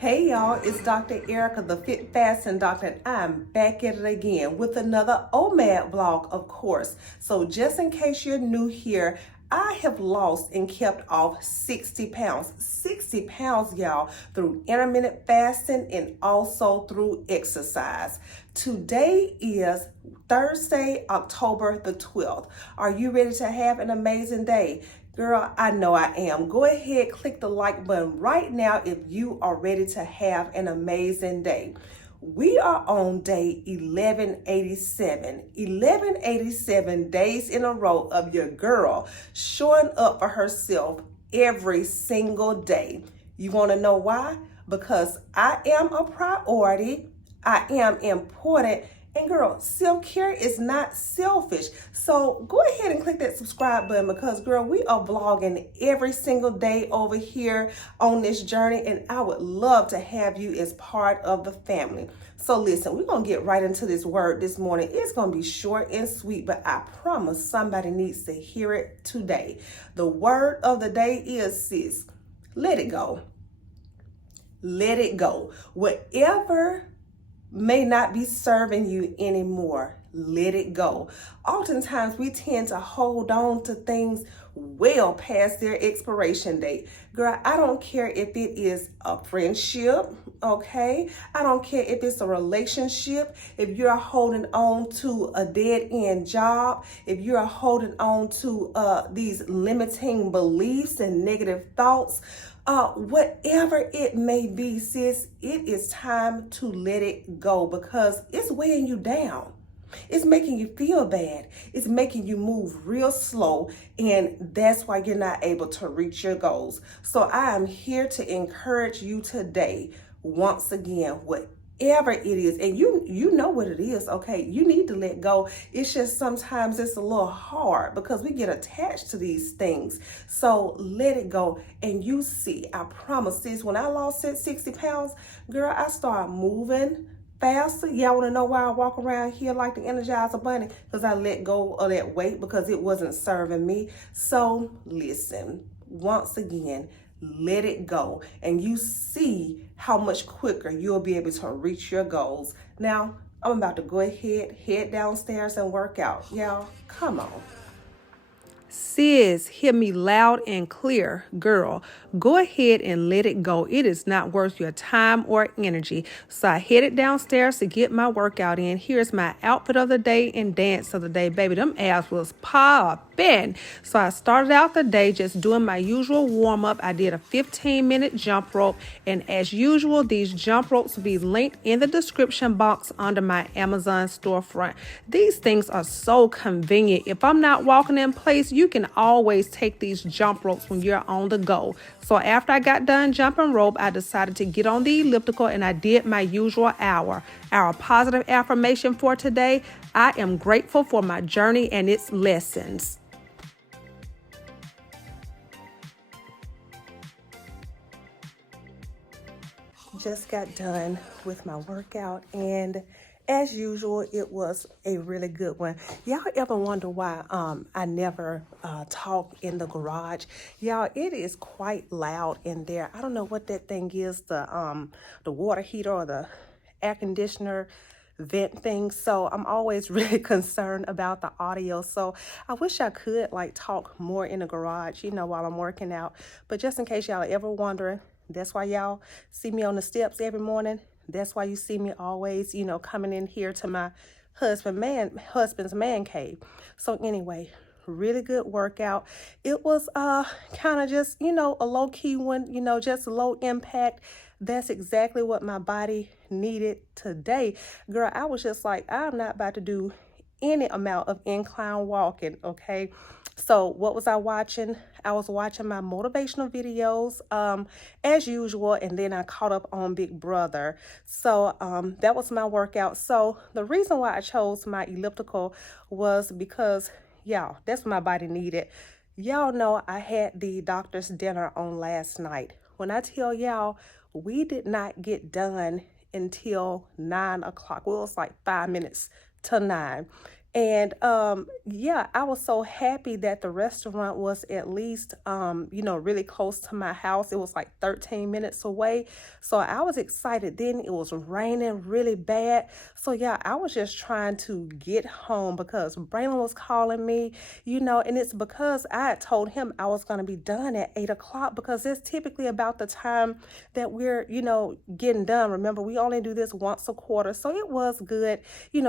Hey y'all, it's Dr. Erika, the Fit Fasting Doctor, and I'm back at it again with another OMAD vlog, of course. So just in case you're new here, I have lost and kept off 60 pounds. 60 pounds, y'all, through intermittent fasting and also through exercise. Today is Thursday, October the 12th. Are you ready to have an amazing day? Girl, I know I am. Go ahead, click the like button right now if you are ready to have an amazing day. We are on day 1187. 1187 days in a row of your girl showing up for herself every single day. You want to know why? Because I am a priority. I am important. And girl, self-care is not selfish. So go ahead and click that subscribe button because girl, we are vlogging every single day over here on this journey, and I would love to have you as part of the family. So listen, we're going to get right into this word this morning. It's going to be short and sweet, but I promise somebody needs to hear it today. The word of the day is, sis, let it go. Let it go. Whatever may not be serving you anymore, let it go. Oftentimes we tend to hold on to things well past their expiration date. Girl, I don't care if it is a friendship, okay? I don't care if it's a relationship, if you're holding on to a dead-end job, if you're holding on to these limiting beliefs and negative thoughts, whatever it may be, sis, it is time to let it go because it's weighing you down. It's making you feel bad. It's making you move real slow, and that's why you're not able to reach your goals. So I am here to encourage you today, once again, whatever it is, and you know what it is, okay? You need to let go. It's just sometimes it's a little hard because we get attached to these things. So let it go. And you see, I promise this, when I lost 60 pounds, girl, I started moving faster. Y'all want to know why I walk around here like the Energizer Bunny? Because I let go of that weight because it wasn't serving me. So listen, once again, let it go, and you see how much quicker you'll be able to reach your goals. Now, I'm about to go ahead, head downstairs and work out. Y'all, come on. Sis, hear me loud and clear, girl. Go ahead and let it go. It is not worth your time or energy. So I headed downstairs to get my workout in. Here's my outfit of the day and dance of the day. Baby, them abs was popping. So I started out the day just doing my usual warm-up. I did a 15-minute jump rope. And as usual, these jump ropes will be linked in the description box under my Amazon storefront. These things are so convenient. If I'm not walking in place, you can always take these jump ropes when you're on the go. So after I got done jumping rope, I decided to get on the elliptical and I did my usual hour. Our positive affirmation for today: I am grateful for my journey and its lessons. Just got done with my workout, and as usual, it was a really good one. Y'all ever wonder why I never talk in the garage? Y'all, it is quite loud in there. I don't know what that thing is, the water heater or the air conditioner vent thing. So I'm always really concerned about the audio. So I wish I could like talk more in the garage, while I'm working out. But just in case y'all ever wondering, that's why y'all see me on the steps every morning. That's why you see me always, coming in here to my husband's man cave. So anyway, really good workout. It was kind of just, a low-key one, just low impact. That's exactly what my body needed today. Girl, I was just like, I'm not about to do any amount of incline walking, okay? So what was I watching? I was watching my motivational videos as usual, and then I caught up on Big Brother. So that was my workout. So the reason why I chose my elliptical was because, y'all, that's what my body needed. Y'all know I had the doctor's dinner on last night. When I tell y'all, we did not get done until 9 o'clock. Well, it was like 5 minutes to 9. And yeah, I was so happy that the restaurant was at least really close to my house. It was like 13 minutes away. So I was excited. Then it was raining really bad. So yeah, I was just trying to get home because Braylon was calling me, and it's because I had told him I was going to be done at 8 o'clock, because it's typically about the time that we're, getting done. Remember, we only do this once a quarter. So it was good,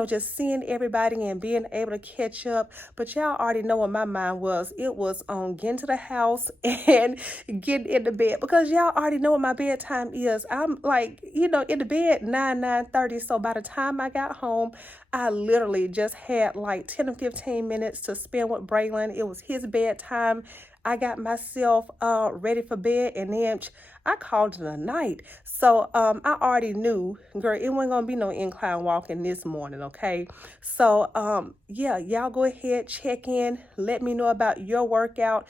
just seeing everybody and being able to catch up. But y'all already know what my mind was. It was on getting to the house and getting into bed, because y'all already know what my bedtime is. I'm like, in the bed 9:30. So by the time I got home, I literally just had like 10 or 15 minutes to spend with Braylon. It was his bedtime. I got myself ready for bed, and then I called it a night. So I already knew, girl, it wasn't gonna be no incline walking this morning, okay? So yeah, y'all go ahead, check in, let me know about your workout,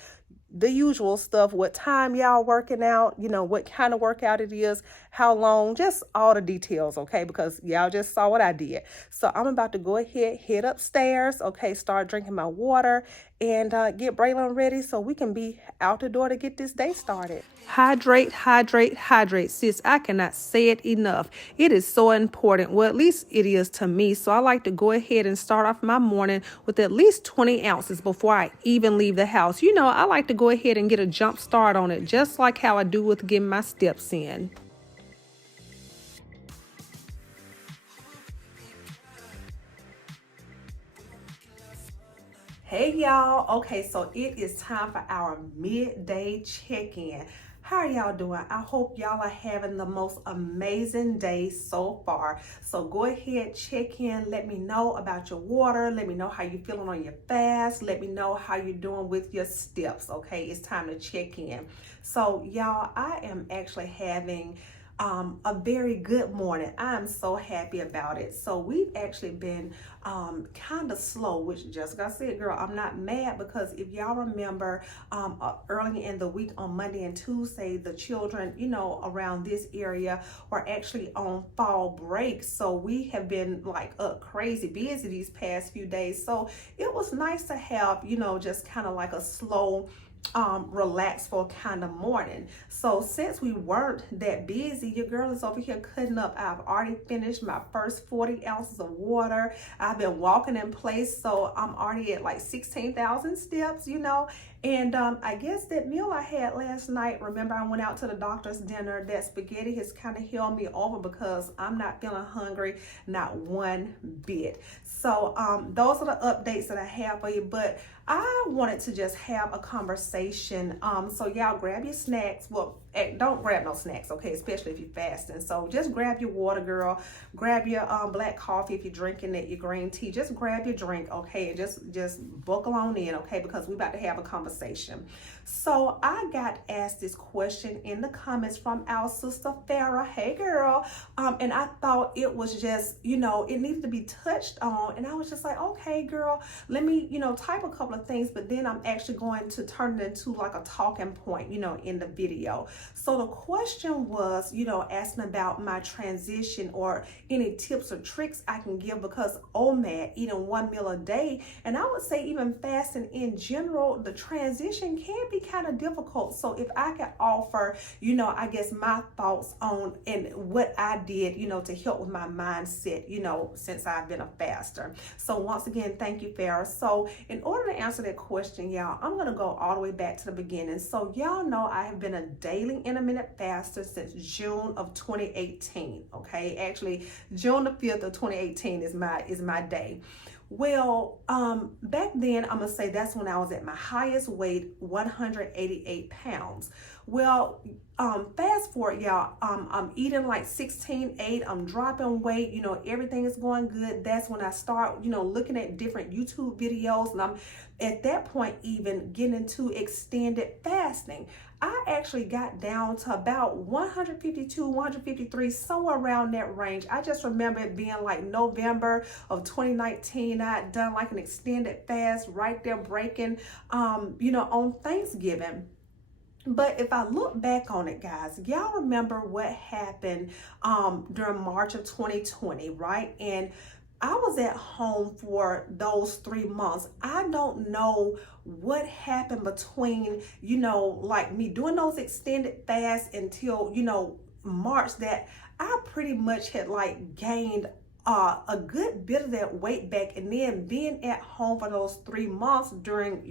the usual stuff, what time y'all working out, what kind of workout it is, how long, just all the details, okay? Because y'all just saw what I did. So I'm about to go ahead, head upstairs, okay, start drinking my water, and get Braylon ready so we can be out the door to get this day started. Hydrate, hydrate, hydrate. Sis, I cannot say it enough. It is so important. Well, at least it is to me. So I like to go ahead and start off my morning with at least 20 ounces before I even leave the house. I like to go ahead and get a jump start on it, just like how I do with getting my steps in. Hey y'all, okay, so it is time for our midday check-in. How are y'all doing? I hope y'all are having the most amazing day so far. So go ahead, check in, let me know about your water, let me know how you're feeling on your fast, let me know how you're doing with your steps, okay? It's time to check in. So y'all, I am actually having a very good morning. I'm so happy about it. So we've actually been kind of slow, which Jessica said, girl, I'm not mad, because if y'all remember early in the week on Monday and Tuesday, the children, around this area were actually on fall break. So we have been like crazy busy these past few days. So it was nice to have, just kind of like a slow relaxful kind of morning. So since we weren't that busy, your girl is over here cutting up. I've already finished my first 40 ounces of water. I've been walking in place, so I'm already at like 16,000 steps, and I guess that meal I had last night, remember I went out to the doctor's dinner, that spaghetti has kind of held me over, because I'm not feeling hungry, not one bit. So those are the updates that I have for you, but I wanted to just have a conversation. So y'all grab your snacks. Well, don't grab no snacks, okay? Especially if you're fasting. So just grab your water, girl. Grab your black coffee if you're drinking it, your green tea. Just grab your drink, okay? And just buckle on in, okay? Because we're about to have a conversation. So I got asked this question in the comments from our sister Farrah. Hey, girl. And I thought it was just, it needed to be touched on. And I was just like, okay, girl, let me, type a couple of things, but then I'm actually going to turn it into like a talking point, in the video. So the question was, asking about my transition or any tips or tricks I can give, because OMAD, eating one meal a day, and I would say even fasting in general, the transition can be kind of difficult. So if I could offer, I guess my thoughts on and what I did, to help with my mindset, since I've been a faster. So once again, thank you, Farrah. So in order to answer that question, y'all, I'm going to go all the way back to the beginning. So y'all know I have been a daily intermittent faster since June of 2018. Okay, actually June the 5th of 2018 is my day. Well, back then, I'm gonna say that's when I was at my highest weight, 188 pounds. Well, fast forward, y'all, I'm eating like 16.8, I'm dropping weight, everything is going good. That's when I start, looking at different YouTube videos, and I'm at that point even getting into extended fasting. I actually got down to about 152, 153, somewhere around that range. I just remember it being like November of 2019. I had done like an extended fast right there breaking, on Thanksgiving. But if I look back on it, guys, y'all remember what happened during March of 2020, right? And I was at home for those 3 months. I don't know what happened between, like me doing those extended fasts until, March, that I pretty much had like gained a good bit of that weight back. And then being at home for those 3 months during,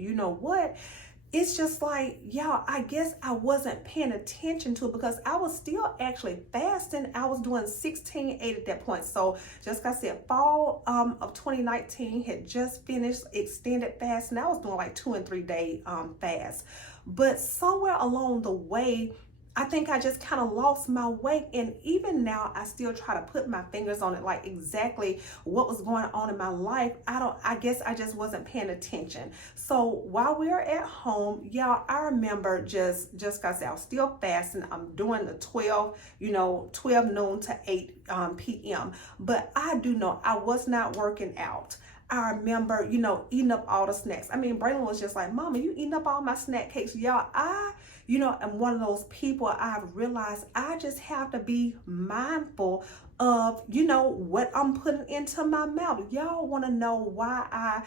it's just like, y'all, I guess I wasn't paying attention to it because I was still actually fasting. I was doing 16-8 at that point. So just like I said, fall of 2019 had just finished extended fast, and I was doing like 2 and 3 day fast. But somewhere along the way, I think I just kind of lost my weight. And even now, I still try to put my fingers on it, like exactly what was going on in my life. I guess I just wasn't paying attention. So while we were at home, y'all, I remember just cause I was still fasting. I'm doing the 12 noon to 8 p.m. But I do know I was not working out. I remember, eating up all the snacks. I mean, Braylon was just like, Mama, you eating up all my snack cakes. Y'all, I'm one of those people. I've realized I just have to be mindful of, what I'm putting into my mouth. Y'all want to know why I,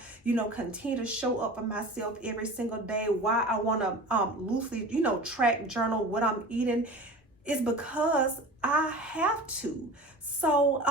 continue to show up for myself every single day, why I want to loosely, track, journal what I'm eating. It's because I have to. So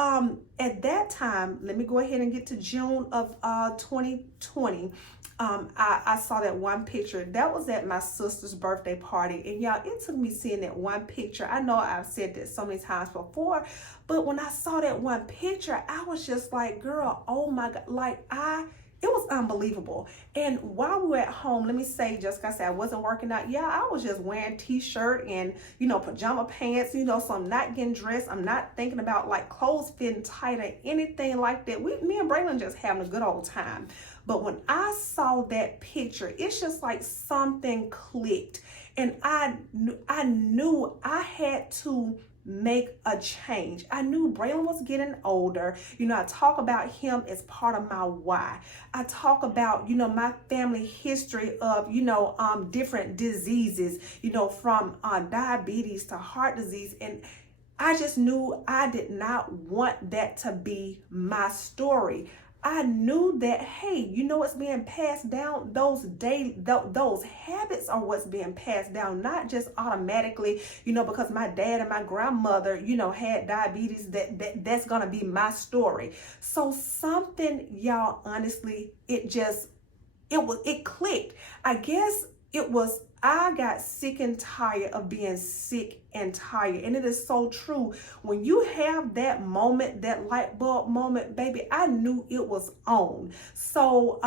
at that time, let me go ahead and get to June of 2020. I saw that one picture that was at my sister's birthday party, and y'all, it took me seeing that one picture. I know I've said this so many times before, but when I saw that one picture, I was just like, girl, oh my God, it was unbelievable. And while we were at home, let me say, just like I said, I wasn't working out. Yeah, I was just wearing t-shirt and, pajama pants, so I'm not getting dressed. I'm not thinking about like clothes fitting tight or anything like that. Me and Braylon just having a good old time. But when I saw that picture, it's just like something clicked. And I knew I had to make a change. I knew Braylon was getting older. I talk about him as part of my why. I talk about, my family history of, different diseases, from diabetes to heart disease. And I just knew I did not want that to be my story. I knew that, hey, it's being passed down. Those habits are what's being passed down, not just automatically, because my dad and my grandmother, had diabetes, that's going to be my story. So something, y'all, honestly, it clicked. I guess I got sick and tired of being sick and tired. And it is so true. When you have that moment, that light bulb moment, baby, I knew it was on. So,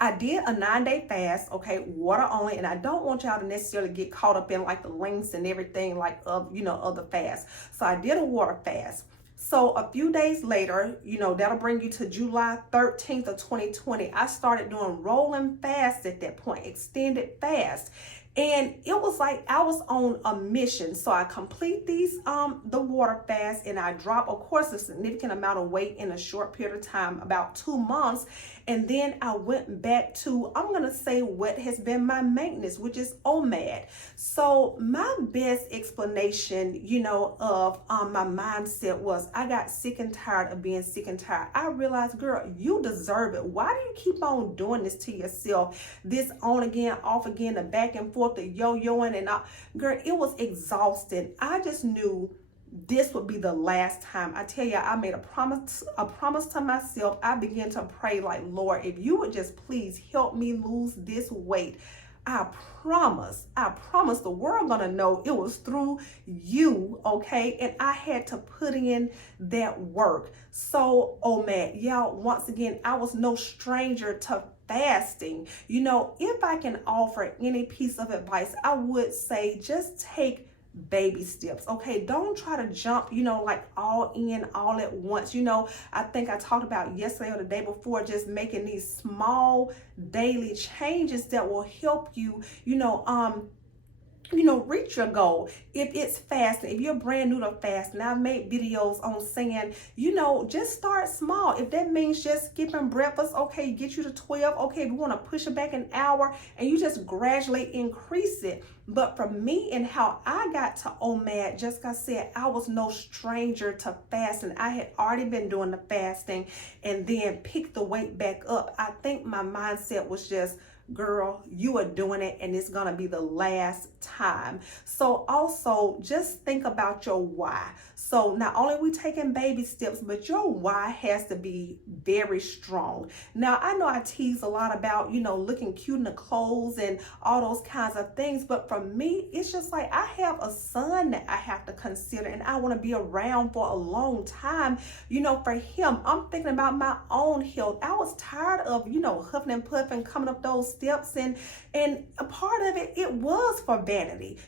I did a 9-day fast, okay, water only, and I don't want y'all to necessarily get caught up in like the links and everything like of the fast. So I did a water fast. So a few days later, that'll bring you to July 13th of 2020. I started doing rolling fast at that point, extended fast. And it was like I was on a mission. So I complete these, the water fast, and I drop, of course, a significant amount of weight in a short period of time, about 2 months. And then I went back to, I'm going to say what has been my maintenance, which is OMAD. So my best explanation, of my mindset was I got sick and tired of being sick and tired. I realized, girl, you deserve it. Why do you keep on doing this to yourself? This on again, off again, the back and forth, the yo-yoing, and girl, it was exhausting. I just knew this would be the last time. I tell you, I made a promise to myself. I began to pray like, Lord, if you would just please help me lose this weight, I promise the world gonna know it was through you, okay? And I had to put in that work. So, oh man, y'all, once again, I was no stranger to fasting. If I can offer any piece of advice, I would say just take baby steps, okay? Don't try to jump, like all in all at once. I think I talked about yesterday or the day before, just making these small daily changes that will help you, reach your goal. If it's fasting, if you're brand new to fasting, I've made videos on saying, just start small. If that means just skipping breakfast, okay, get you to 12. Okay, if you want to push it back an hour, and you just gradually increase it. But for me and how I got to OMAD, just like I said, I was no stranger to fasting. I had already been doing the fasting and then picked the weight back up. I think my mindset was just, girl, you are doing it and it's gonna be the last time. So also just think about your why. So not only are we taking baby steps, but your why has to be very strong. Now I know I tease a lot about, looking cute in the clothes and all those kinds of things, but for me, it's just like I have a son that I have to consider and I want to be around for a long time. For him, I'm thinking about my own health. I was tired of, huffing and puffing, coming up those steps, and a part of it was for vanity.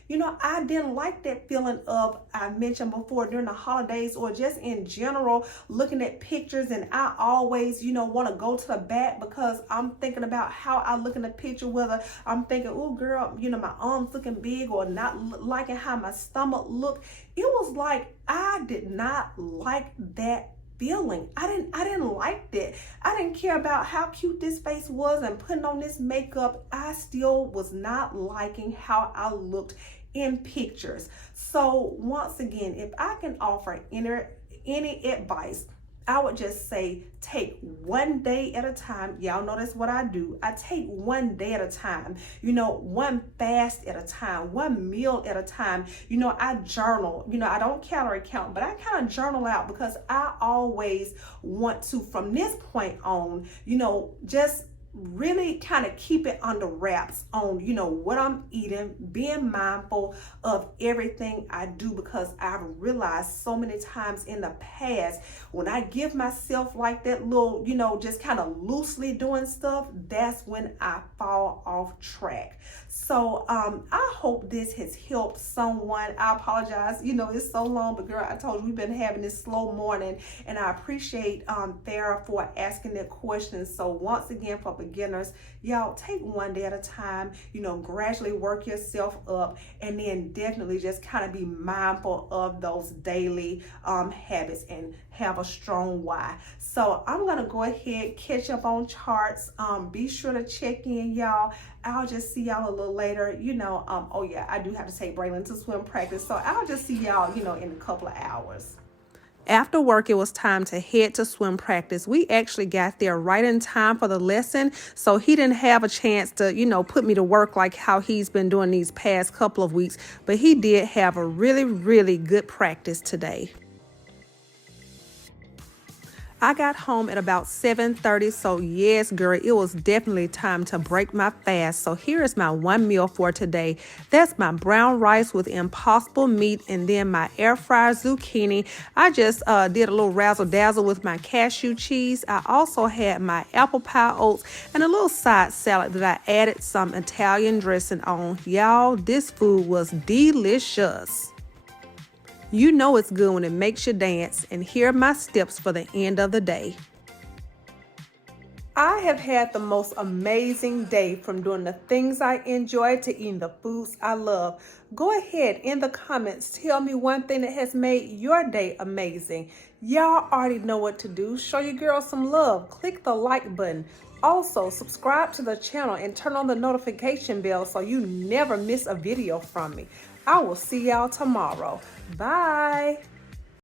I didn't like that feeling of, I mentioned before, during the holidays or just in general, looking at pictures, and I always, want to go to the back because I'm thinking about how I look in the picture, whether I'm thinking, oh girl, my arms looking big, or not liking how my stomach looked. It was like I did not like that feeling. I didn't like that. I didn't care about how cute this face was and putting on this makeup. I still was not liking how I looked in pictures. So once again, if I can offer any advice, I would just say take one day at a time. Y'all know that's what I do. I take one day at a time, one fast at a time, one meal at a time. I journal, I don't calorie count, but I kind of journal out because I always want to, from this point on, just really kind of keep it under wraps on, what I'm eating, being mindful of everything I do, because I've realized so many times in the past, when I give myself like that little, just kind of loosely doing stuff, that's when I fall off track. So I hope this has helped someone. I apologize, it's so long, but girl, I told you we've been having this slow morning, and I appreciate Farrah for asking that question. So once again, for beginners, y'all, take one day at a time, gradually work yourself up, and then definitely just kind of be mindful of those daily habits and have a strong why. So I'm gonna go ahead, catch up on charts. Be sure to check in, y'all. I'll just see y'all a little later. Oh yeah, I do have to take Braylon to swim practice, so I'll just see y'all, in a couple of hours. After work, it was time to head to swim practice. We actually got there right in time for the lesson, so he didn't have a chance to, put me to work like how he's been doing these past couple of weeks, but he did have a really, really good practice today. I got home at about 7:30, so yes, girl, it was definitely time to break my fast. So here is my one meal for today. That's my brown rice with impossible meat, and then my air fried zucchini. I just did a little razzle dazzle with my cashew cheese. I also had my apple pie oats and a little side salad that I added some Italian dressing on. Y'all, this food was delicious. You know it's good when it makes you dance, and here are my steps for the end of the day. I have had the most amazing day, from doing the things I enjoy to eating the foods I love. Go ahead in the comments, tell me one thing that has made your day amazing. Y'all already know what to do. Show your girl some love. Click the like button. Also, subscribe to the channel and turn on the notification bell so you never miss a video from me. I will see y'all tomorrow. Bye.